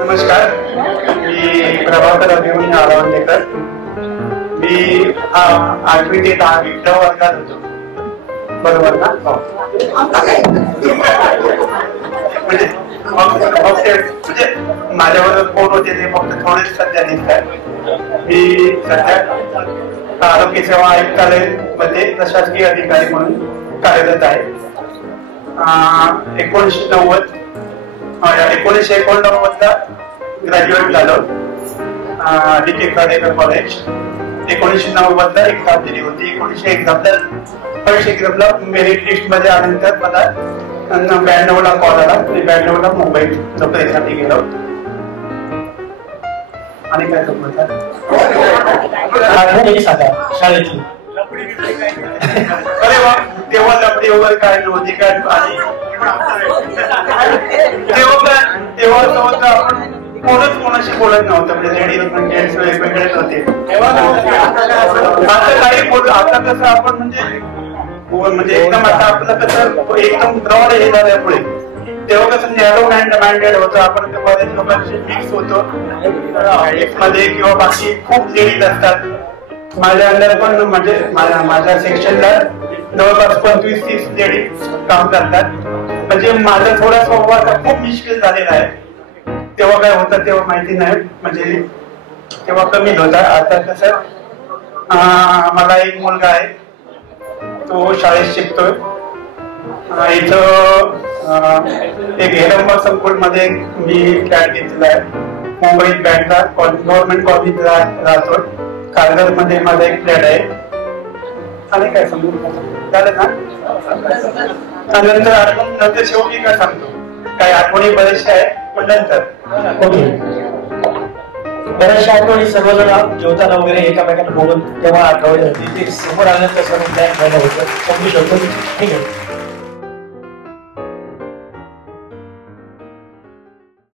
नमस्कार, मी प्रभाकर अभिमन्यू आळवंडेकर. मी 8वी ते 10वी वर्गात होतो, बरोबर ना? म्हणजे माझ्याबरोबर कोण होते ते फक्त थोडेच सध्या दिसतात. मी सध्या आरोग्य सेवा आयुक्तालय मध्ये प्रशासकीय अधिकारी म्हणून कार्यरत आहे. 1989 ला ग्रॅज्युएट झालो DK खाडेकर कॉलेज. 1990 ला एक्झाम दिली होती. 1991 ला मेरिट लिस्ट मध्ये आल्यानंतर मला 92 ला कॉल आला. 92 ला मुंबईत नोकरीसाठी गेलो. आणि काय शाळेतली अरे वा, तेव्हा लपडी वगैरे काय नव्हती काय. तेव्हा आपण कोणच कोणाशी बोलत नव्हतं. म्हणजे लेडीज म्हणजे वेगवेगळेच होते. आता काही बोल, आता कसं आपण म्हणजे एकदम आता आपलं कसं एकदम ब्रॉड हे झालं पुढे. तेव्हा कसं नॅरो माइंडेड होतं. आपण बरेच लोकांशी मिक्स होतो मध्ये किंवा बाकी खूप लेडीज असतात. माझ्या अंडर पण म्हणजे माझ्या सेक्शनला जवळपास 25-30 लेडीज काम करतात. म्हणजे माझा थोडा संवाद खूप मुश्किल झालेला आहे. तेव्हा काय होतं तेव्हा माहिती नाही, म्हणजे तेव्हा कमी होता. आता कसं मला एक मुलगा आहे, तो शाळेत शिकतोय. इथं एक हेरंबा संकुल मध्ये मी फ्लॅट घेतलेला आहे. मुंबईत बँकला गव्हर्नमेंट कॉलेज राहतो. खारघर मध्ये माझा एक फ्लॅट आहे. आणि काय सांगू झालं ना. नंतर शेवटी काय सांगतो, काही आठवणी बरेचशा आहे पण नंतर. ओके, बऱ्याचशा आठवणी सर्वजण जेवताना वगैरे एकामेकांना बघून तेव्हा आठवणी होती. ते समोर आल्यानंतर सर्व ब्लॅक झालं होतं. समजू शकतो. ठीक आहे.